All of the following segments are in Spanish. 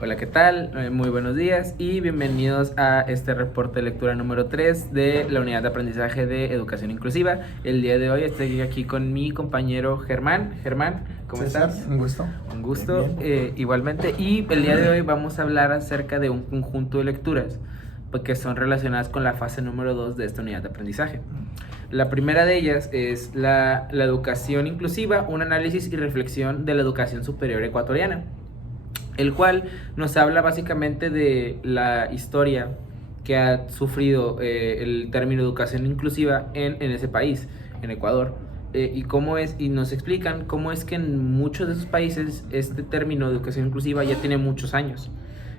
Hola, ¿qué tal? Muy buenos días y bienvenidos a este reporte de lectura número 3 de la unidad de aprendizaje de educación inclusiva. El día de hoy estoy aquí con mi compañero Germán. Germán, ¿cómo César, estás? un gusto. Un gusto, Bien, bien. igualmente. Y el día de hoy vamos a hablar acerca de un conjunto de lecturas que son relacionadas con la fase número 2 de esta unidad de aprendizaje. La primera de ellas es la educación inclusiva, un análisis y reflexión de la educación superior ecuatoriana, el cual nos habla básicamente de la historia que ha sufrido el término educación inclusiva en ese país, en Ecuador, y cómo es, y nos explican cómo es que en muchos de esos países este término de educación inclusiva ya tiene muchos años,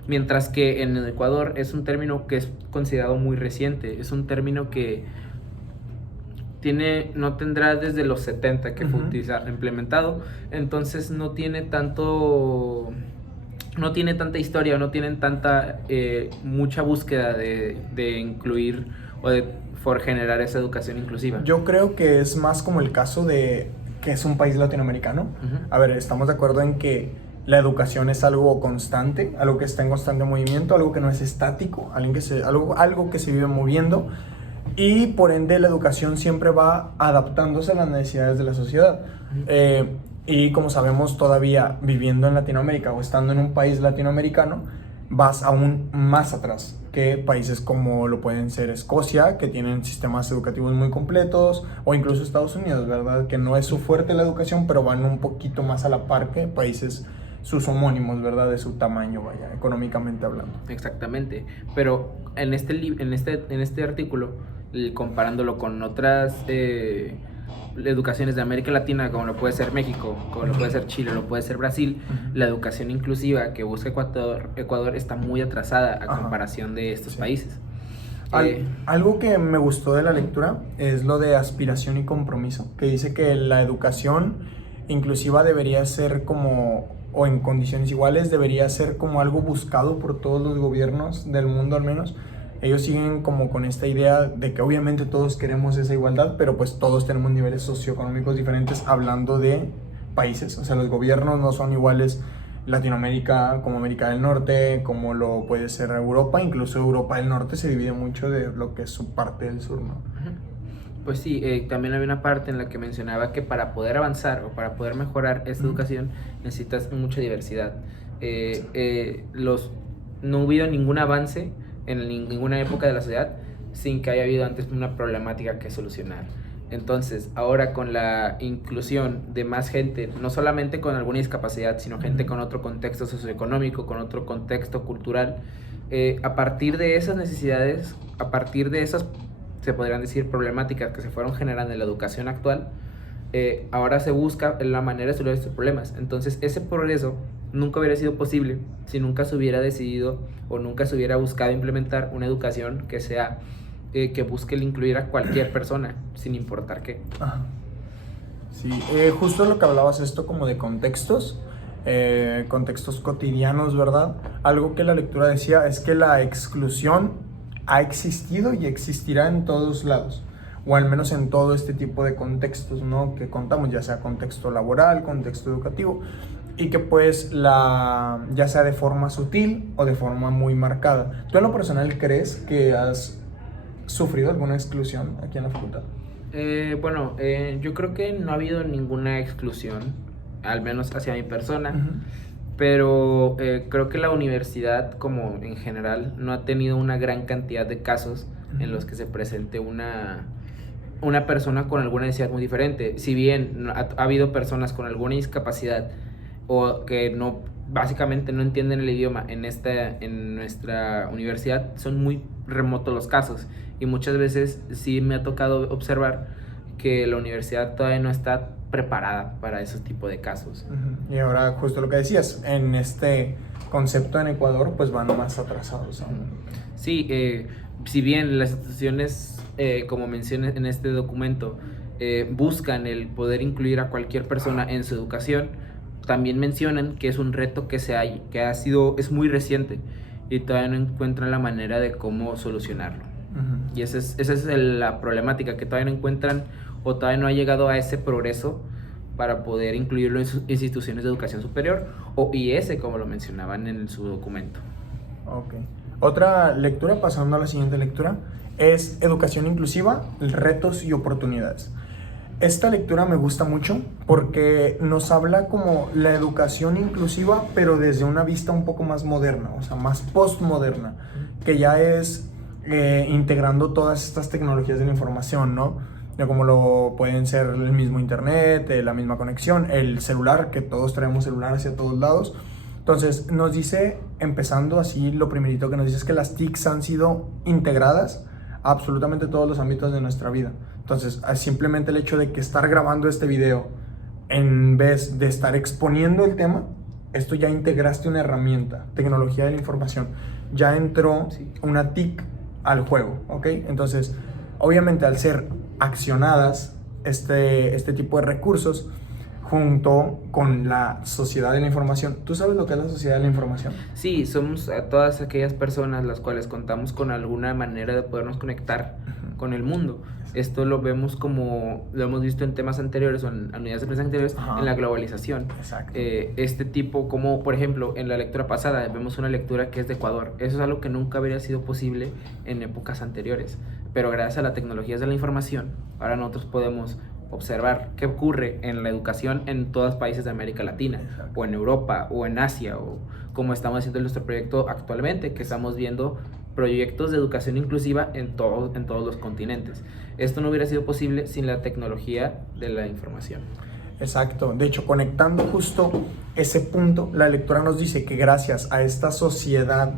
mientras que en el Ecuador es un término que es considerado muy reciente, es un término que no tendrá desde los 70 que fue implementado, entonces no tiene tanta historia, no tienen mucha búsqueda de incluir o de generar esa educación inclusiva. Yo creo que es más como el caso de que es un país latinoamericano. A ver, estamos de acuerdo en que la educación es algo constante, algo que está en constante movimiento, algo que no es estático, algo que se vive moviendo, y por ende la educación siempre va adaptándose a las necesidades de la sociedad. Y como sabemos, todavía viviendo en Latinoamérica o estando en un país latinoamericano, vas aún más atrás que países como lo pueden ser Escocia, que tienen sistemas educativos muy completos, o incluso Estados Unidos, ¿verdad? Que no es su fuerte la educación, pero van un poquito más a la par que países sus homónimos, ¿verdad? De su tamaño, vaya, económicamente hablando. Exactamente, pero en este artículo, comparándolo con otras educaciones de América Latina, como lo puede ser México, como lo puede ser Chile, lo puede ser Brasil, la educación inclusiva que busca Ecuador está muy atrasada a comparación de estos países. Algo que me gustó de la lectura es lo de aspiración y compromiso, que dice que la educación inclusiva debería ser como, o en condiciones iguales, debería ser como algo buscado por todos los gobiernos del mundo al menos. Ellos siguen como con esta idea de que obviamente todos queremos esa igualdad, pero pues todos tenemos niveles socioeconómicos diferentes hablando de países. O sea, los gobiernos no son iguales Latinoamérica como América del Norte, como lo puede ser Europa. Incluso Europa del Norte se divide mucho de lo que es su parte del sur, ¿no? Pues sí, también había una parte en la que mencionaba que para poder avanzar o para poder mejorar esta educación necesitas mucha diversidad. No hubo ningún avance en ninguna época de la sociedad sin que haya habido antes una problemática que solucionar. Entonces, ahora con la inclusión de más gente, no solamente con alguna discapacidad, sino gente con otro contexto socioeconómico, con otro contexto cultural, a partir de esas necesidades, a partir de esas, se podrían decir, problemáticas que se fueron generando en la educación actual, ahora se busca la manera de resolver estos problemas. Entonces, ese progreso nunca hubiera sido posible si nunca se hubiera decidido o nunca se hubiera buscado implementar una educación que sea que busque el incluir a cualquier persona, sin importar qué. Ajá. Sí, justo lo que hablabas esto como de contextos, contextos cotidianos, ¿verdad? Algo que la lectura decía es que la exclusión ha existido y existirá en todos lados, o al menos en todo este tipo de contextos, ¿no? Que contamos, ya sea contexto laboral, contexto educativo, y que pues ya sea de forma sutil o de forma muy marcada. ¿Tú en lo personal crees que has sufrido alguna exclusión aquí en la facultad? Yo creo que no ha habido ninguna exclusión, al menos hacia mi persona, pero creo que la universidad, como en general, no ha tenido una gran cantidad de casos en los que se presente una persona con alguna necesidad muy diferente. Si bien ha habido personas con alguna discapacidad o que básicamente no entienden el idioma en nuestra universidad, son muy remotos los casos, y muchas veces sí me ha tocado observar que la universidad todavía no está preparada para ese tipo de casos. Y ahora justo lo que decías, en este concepto en Ecuador pues van más atrasados aún. Sí, si bien las instituciones, como menciona en este documento, buscan el poder incluir a cualquier persona en su educación, también mencionan que es un reto es muy reciente y todavía no encuentran la manera de cómo solucionarlo. Y esa es la problemática, que todavía no encuentran o todavía no ha llegado a ese progreso para poder incluirlo en sus instituciones de educación superior o IS, como lo mencionaban en su documento. Ok. Otra lectura, pasando a la siguiente lectura, es Educación Inclusiva, Retos y Oportunidades. Esta lectura me gusta mucho porque nos habla como la educación inclusiva, pero desde una vista un poco más moderna, o sea, más postmoderna, que ya es integrando todas estas tecnologías de la información, ¿no? De cómo lo pueden ser el mismo internet, la misma conexión, el celular, que todos traemos celular hacia todos lados. Entonces nos dice, empezando así, lo primerito que nos dice es que las TICs han sido integradas a absolutamente todos los ámbitos de nuestra vida. Entonces, simplemente el hecho de que estar grabando este video en vez de estar exponiendo el tema, esto ya integraste una herramienta, tecnología de la información. Ya entró una TIC al juego, ¿ok? Entonces, obviamente al ser accionadas este tipo de recursos, junto con la sociedad de la información. ¿Tú sabes lo que es la sociedad de la información? Sí, somos a todas aquellas personas las cuales contamos con alguna manera de podernos conectar con el mundo. Esto lo vemos como lo hemos visto en temas anteriores o en unidades de prensa anteriores, en la globalización. Exacto. Este tipo, como por ejemplo en la lectura pasada, vemos una lectura que es de Ecuador. Eso es algo que nunca habría sido posible en épocas anteriores. Pero gracias a las tecnologías de la información, ahora nosotros podemos observar qué ocurre en la educación en todos los países de América Latina, o en Europa, o en Asia, o como estamos haciendo en nuestro proyecto actualmente, que estamos viendo proyectos de educación inclusiva en todos los continentes. Esto no hubiera sido posible sin la tecnología de la información. Exacto. De hecho, conectando justo ese punto, la lectura nos dice que gracias a esta sociedad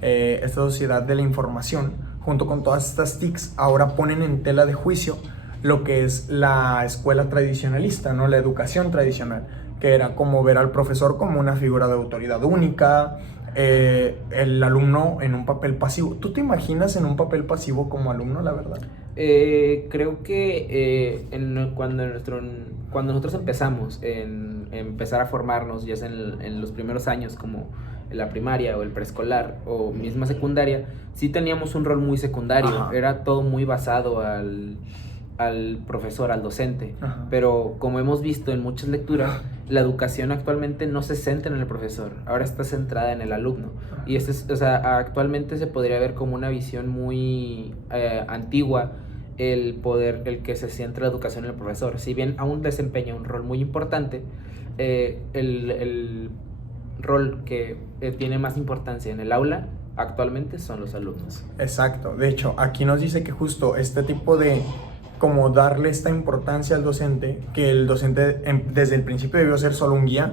de la información, junto con todas estas TICs, ahora ponen en tela de juicio lo que es la escuela tradicionalista, ¿no? La educación tradicional, que era como ver al profesor como una figura de autoridad única, el alumno en un papel pasivo. ¿Tú te imaginas en un papel pasivo como alumno, la verdad? Creo que cuando nosotros empezamos empezar a formarnos, ya sea en los primeros años como en la primaria o el preescolar o misma secundaria, sí teníamos un rol muy secundario. Ajá. Era todo muy basado al profesor, al docente. Ajá. Pero como hemos visto en muchas lecturas, la educación actualmente no se centra en el profesor, ahora está centrada en el alumno. Ajá. Y actualmente se podría ver como una visión muy antigua el que se centre la educación en el profesor. Si bien aún desempeña un rol muy importante, el rol que tiene más importancia en el aula actualmente son los alumnos. Exacto. De hecho, aquí nos dice que justo este tipo de como darle esta importancia al docente, que el docente desde el principio debió ser solo un guía,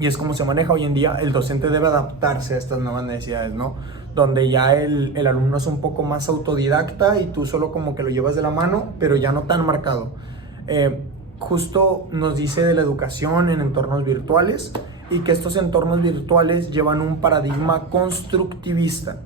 y es como se maneja hoy en día. El docente debe adaptarse a estas nuevas necesidades, ¿no? Donde ya el alumno es un poco más autodidacta y tú solo como que lo llevas de la mano, pero ya no tan marcado. Justo nos dice de la educación en entornos virtuales, y que estos entornos virtuales llevan un paradigma constructivista.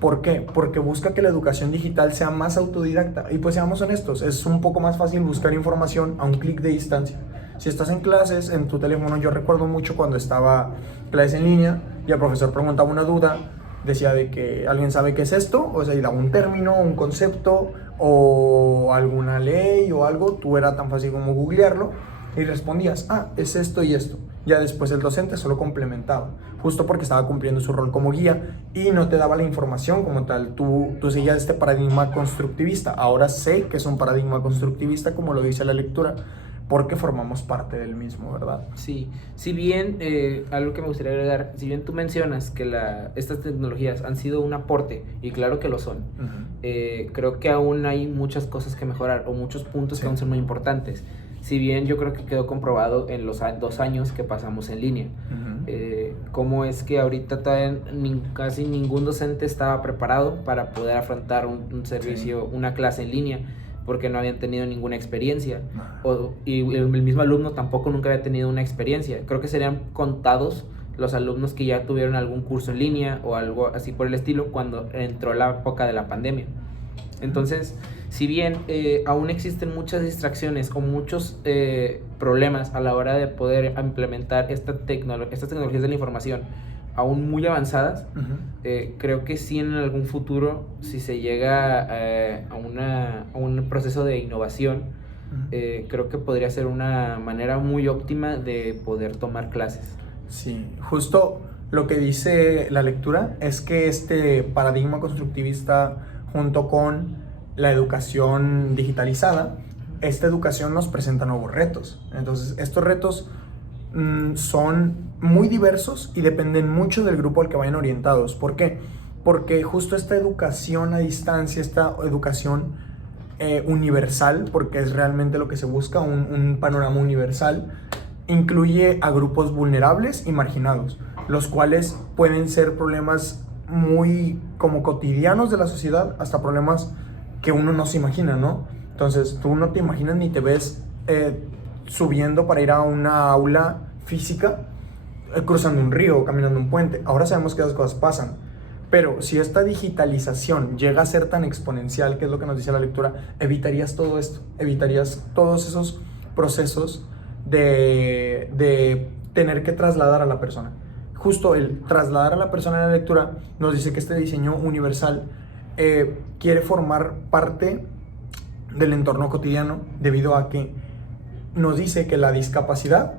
¿Por qué? Porque busca que la educación digital sea más autodidacta. Y pues seamos honestos, es un poco más fácil buscar información a un clic de distancia. Si estás en clases, en tu teléfono, yo recuerdo mucho cuando estaba clases en línea y el profesor preguntaba una duda, decía de que alguien sabe qué es esto, o sea, y daba un término, un concepto o alguna ley o algo, tú era tan fácil como googlearlo y respondías, es esto y esto. Ya después el docente solo complementaba, justo porque estaba cumpliendo su rol como guía y no te daba la información como tal. Tú seguías este paradigma constructivista. Ahora sé que es un paradigma constructivista, como lo dice la lectura, porque formamos parte del mismo, ¿verdad? Sí, si bien, algo que me gustaría agregar, si bien tú mencionas que estas tecnologías han sido un aporte, y claro que lo son, creo que aún hay muchas cosas que mejorar, o muchos puntos que aún son muy importantes. Si bien yo creo que quedó comprobado en los 2 años que pasamos en línea, cómo es que ahorita todavía casi ningún docente estaba preparado para poder afrontar un servicio, una clase en línea, porque no habían tenido ninguna experiencia, y el mismo alumno tampoco nunca había tenido una experiencia. Creo que serían contados los alumnos que ya tuvieron algún curso en línea o algo así por el estilo cuando entró la época de la pandemia. Entonces, si bien aún existen muchas distracciones o muchos problemas a la hora de poder implementar estas tecnologías de la información aún muy avanzadas, creo que sí en algún futuro, si se llega a un proceso de innovación, creo que podría ser una manera muy óptima de poder tomar clases. Sí, justo lo que dice la lectura es que este paradigma constructivista, junto con la educación digitalizada, esta educación nos presenta nuevos retos. Entonces, estos retos son muy diversos y dependen mucho del grupo al que vayan orientados. ¿Por qué? Porque justo esta educación a distancia, esta educación universal, porque es realmente lo que se busca, un panorama universal, incluye a grupos vulnerables y marginados, los cuales pueden ser problemas muy como cotidianos de la sociedad, hasta problemas que uno no se imagina, ¿no? Entonces, tú no te imaginas ni te ves subiendo para ir a una aula física, cruzando un río o caminando un puente. Ahora sabemos que esas cosas pasan. Pero si esta digitalización llega a ser tan exponencial, que es lo que nos dice la lectura, evitarías todo esto, evitarías todos esos procesos de tener que trasladar a la persona. Justo el trasladar a la persona en la lectura nos dice que este diseño universal quiere formar parte del entorno cotidiano, debido a que nos dice que la discapacidad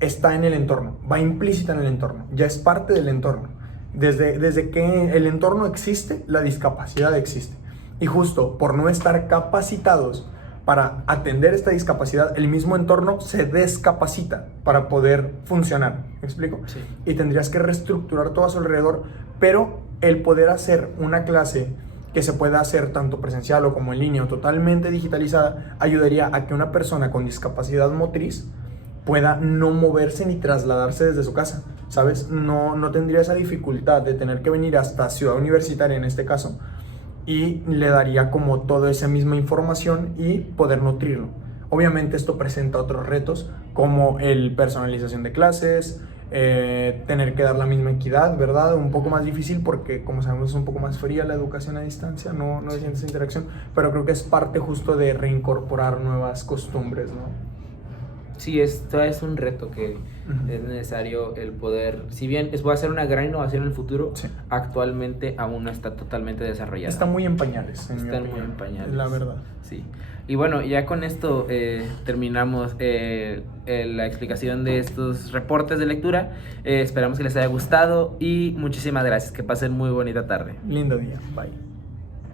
está en el entorno, va implícita en el entorno, ya es parte del entorno. Desde que el entorno existe, la discapacidad existe. Y justo por no estar capacitados para atender esta discapacidad, el mismo entorno se descapacita para poder funcionar. ¿Me explico? Sí. Y tendrías que reestructurar todo a su alrededor, pero el poder hacer una clase que se pueda hacer tanto presencial o como en línea o totalmente digitalizada, ayudaría a que una persona con discapacidad motriz pueda no moverse ni trasladarse desde su casa, ¿sabes? No tendría esa dificultad de tener que venir hasta Ciudad Universitaria en este caso, y le daría como toda esa misma información y poder nutrirlo. Obviamente esto presenta otros retos, como el personalización de clases, tener que dar la misma equidad, ¿verdad? Un poco más difícil porque, como sabemos, es un poco más fría la educación a distancia, no sientes esa interacción, pero creo que es parte justo de reincorporar nuevas costumbres, ¿no? Sí, esto es un reto que es necesario el poder, si bien va a ser una gran innovación en el futuro, Sí. Actualmente aún no está totalmente desarrollada. Está muy en pañales, en mi Están muy opinión, en pañales. la verdad. Sí. Y bueno, ya con esto terminamos la explicación de estos reportes de lectura. Esperamos que les haya gustado y muchísimas gracias. Que pasen muy bonita tarde. Lindo día, bye.